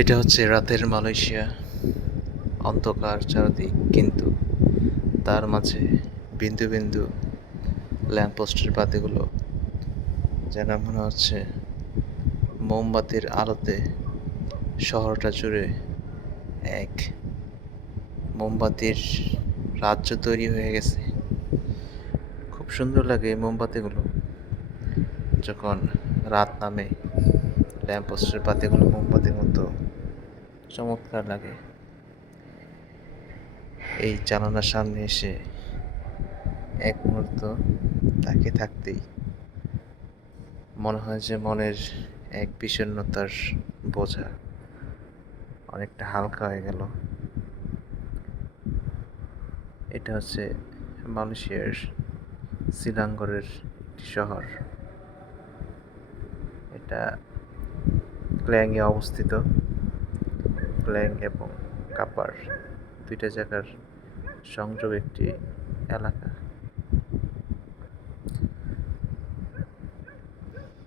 এটা হচ্ছে রাতের মালয়েশিয়া অন্ধকার চারদিক, কিন্তু তার মাঝে বিন্দু বিন্দু ল্যাম্পপোস্টের বাতিগুলো, যেন মনে হচ্ছে মোমবাতির আলোতে শহরটা জুড়ে এক মোমবাতির রাজ্য তৈরি হয়ে গেছে। খুব সুন্দর লাগে মোমবাতিগুলো, যখন রাত নামে ল্যাম্পপোস্টের বাতিগুলো মোমবাতির মতো চমৎকার লাগে। এই জানালার সামনে এসে এক মুহূর্ত তাকিয়ে থাকতেই মনে হয় যে মনের এক বিষণ্ণতার বোঝা অনেকটা হালকা হয়ে গেল। এটা হচ্ছে মালয়েশিয়ার সিলাঙ্গরের একটি শহর। এটা ক্ল্যাংয়ে অবস্থিত। ক্ল্যাং এবং কাপার দুইটা জায়গার সংযোগ একটি এলাকা।